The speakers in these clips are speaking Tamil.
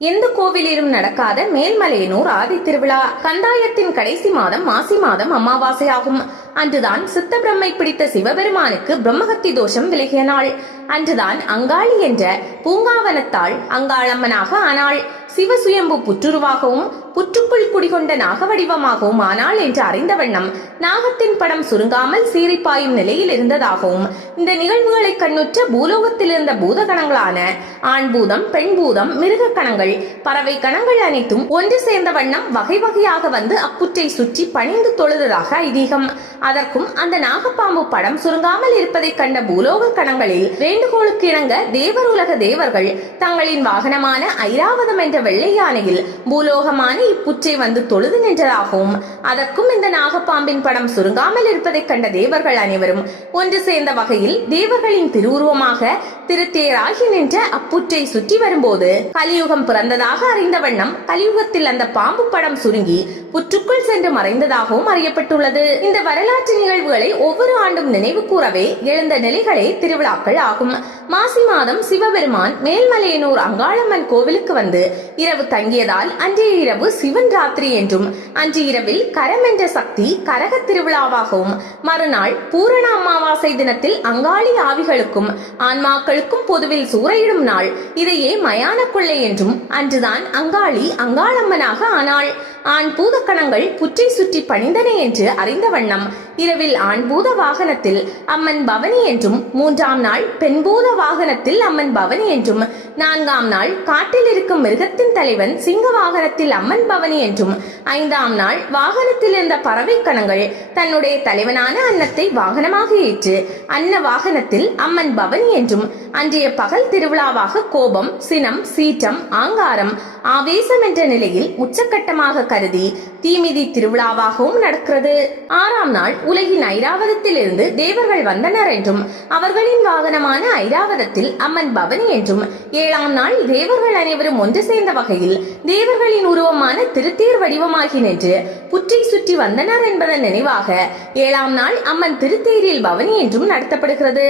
எந்த கோவிலிலும் நடக்காத மேல்மலையனூர் ஆதி திருவிழா. கந்தாயத்தின் கடைசி மாதம் மாசி மாதம் அமாவாசையாகும். அன்றுதான் சித்த பிரம்மை பிடித்த சிவபெருமானுக்கு பிரம்மஹத்தி தோஷம் விலகிய நாள். அன்றுதான் அங்காளி என்ற பூங்காவனத்தாள் அங்காளம்மனாக ஆனாள். சிவசுயம்பு புற்றுருவாகவும் புற்றுக்குள் குடிகொண்ட நாக வடிவமாகவும் ஆனாள் என்று அறிந்த வண்ணம் நாகத்தின் படம் சுருங்காமல் சீரிப்பாயும் நிலையில் இருந்ததாகவும் இந்த நிகழ்வுகளை கண்ணுற்ற பூலோகத்தில் இருந்த பூதகணங்களான ஆண் பூதம், பெண் பூதம், மிருக கணங்கள், பறவை கணங்கள் அனைத்தும் ஒன்று சேர்ந்த வண்ணம் வகை வகையாக வந்து அப்புற்றை சுற்றி பணிந்து தொழுததாக ஐதீகம். அதற்கும் அந்த நாகப்பாம்பு படம் சுருங்காமல் இருப்பதை கண்ட பூலோக கணங்களில் வேண்டுகோளுக்கு இணங்க தேவர் உலக தேவர்கள் தங்களின் வாகனமான ஐராவதம் என்ற வெள்ளை யானையில் பூலோகமான இப்புற்றை வந்து தொழுது நின்றதாகவும் அதற்கும் இந்த நாகப்பாம்பின் படம் சுருங்காமல் இருப்பதை கண்ட தேவர்கள் அனைவரும் ஒன்று சேர்ந்த வகையில் தேவர்களின் திருவுருவமாக திருத்தேராகி நின்ற அப்புற்றை சுற்றி வரும்போது கலியுகம் பிறந்ததாக அறிந்த வண்ணம் கலியுகத்தில் அந்த பாம்பு படம் சுருங்கி புற்றுக்குள் சென்று மறைந்ததாகவும் அறியப்பட்டுள்ளது. இந்த வரலாற்று நிகழ்வுகளை ஒவ்வொரு ஆண்டும் நினைவு கூறவே எழுந்த நிலைகளே திருவிழாக்கள் ஆகும். மாசி மாதம் சிவபெருமான் மேல்மலையனூர் அங்காளம்மன் கோவிலுக்கு வந்து இரவு தங்கியதால் அன்றைய இரவு சிவன் ராத்திரி என்றும், அன்று இரவில் கரம் என்ற சக்தி கரக திருவிழாவாகவும், மறுநாள் பூரண அமாவாசை தினத்தில் அங்காளி ஆவிகளுக்கும் ஆன்மாக்களுக்கும் பொதுவில் சூறையிடும் நாள், இதையே மயான கொள்ளை என்றும், அன்றுதான் அங்காளி அங்காளம்மனாக ஆனாள். ஆண் பூத கணங்கள் புற்றை சுற்றி பணிந்தன என்று அறிந்த வண்ணம் இரவில் ஆண் பூத வாகனத்தில் அம்மன் பவனி என்றும், 3ஆம் நாள் பெண் பூத வாகனத்தில் அம்மன் பவனி என்றும், 4ஆம் நாள் காட்டில் இருக்கும் மிருகத்தின் தலைவன் சிங்க வாகனத்தில் அம்மன் பவனி என்றும், 5ஆம் நாள் வாகனத்தில் இருந்த பறவை கணங்கள் தன்னுடைய தலைவனான அன்னத்தை வாகனமாக ஏற்று அன்ன வாகனத்தில் அம்மன் பவனி என்றும், அன்றைய பகல் திருவிழாவாக கோபம், சினம், சீற்றம், ஆங்காரம், ஆவேசம் என்ற நிலையில் உச்சக்கட்டமாக கருதி தீமிதி திருவிழாவாகவும் நடக்கிறது. 6ஆம் நாள் உலகின் ஐராவதத்தில் இருந்து தேவர்கள் வந்தனர் என்றும், அவர்களின் வாகனமான ஐராவதத்தில் அம்மன் பவனி என்றும், 7ஆம் நாள் தேவர்கள் அனைவரும் ஒன்று சேர்ந்த வகையில் தேவர்களின் உருவமான திருத்தேர் வடிவமாகி நின்று புற்றை சுற்றி வந்தனர் என்பதன் நினைவாக 7ஆம் நாள் அம்மன் திருத்தேரில் பவனி என்றும் நடத்தப்படுகிறது.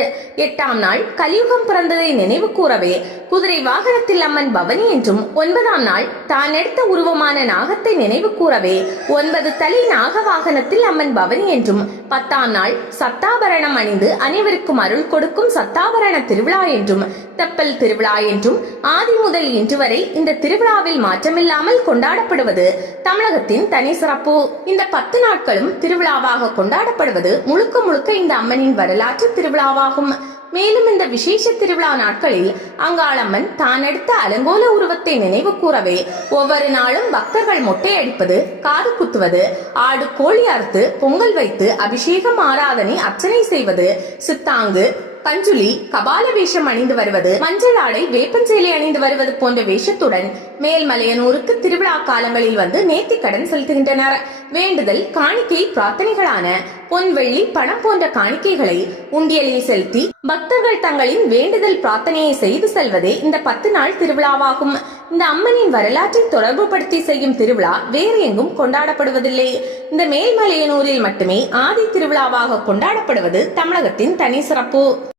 8ஆம் நாள் கலியுகம் பிறந்ததை நினைவு கூறவே குதிரை வாகனத்தில் அம்மன் பவனி என்றும், 9ஆம் நாள் தான் எடுத்த உருவமான நாகத்தை நினைவு கூறவே 9 தலை நாக வாகனத்தில் அம்மன் பவனி என்றும், 10ஆம் நாள் சத்தாபரணம் அணிந்து அனைவருக்கும் அருள் கொடுக்கும் சத்தாபரண திருவிழா என்றும், தெப்பல் திருவிழா என்றும் ஆதி முதல் இன்று வரை இந்த திருவிழாவில் மாற்றமில்லாமல் கொண்டாடப்படுவது தமிழகத்தின் தனி சிறப்பு. இந்த 10 நாட்களும் திருவிழாவாக கொண்டாடப்படுவது முழுக்க முழுக்க இந்த அம்மனின் வரலாற்று திருவிழாவாகும். மேலும் இந்த விசேஷ திருவிழா நாட்களில் அங்காளம்மன் தான் எடுத்த அலங்கோல உருவத்தை நினைவு கூறவே ஒவ்வொரு நாளும் பக்தர்கள் மொட்டை அடிப்பது, காது குத்துவது, ஆடு கோழி அறுத்து பொங்கல் வைத்து அபிஷேகம், ஆராதனை, அர்ச்சனை செய்வது, சித்தாங்கு, பஞ்சுலி, கபால வேஷம் அணிந்து வருவது, மஞ்சள் ஆடை, வேப்பன் சேலை அணிந்து வருவது போன்ற வேஷத்துடன் மேல்மலையனூருக்கு திருவிழா காலங்களில் வந்து நேர்த்தி கடன் செலுத்துகின்றனர். வேண்டுதல், காணிக்கை, பிரார்த்தனைகளான பொன், வெள்ளி, பணம் போன்ற காணிக்கைகளை உண்டியலில் செலுத்தி பக்தர்கள் தங்களின் வேண்டுதல் பிரார்த்தனையை செய்து செல்வதே இந்த 10 நாள் திருவிழாவாகும். இந்த அம்மனின் வரலாற்றை தொடர்புபடுத்தி செய்யும் திருவிழா வேறு எங்கும் கொண்டாடப்படுவதில்லை. இந்த மேல்மலையனூரில் மட்டுமே ஆதி திருவிழாவாக கொண்டாடப்படுவது தமிழகத்தின் தனி சிறப்பு.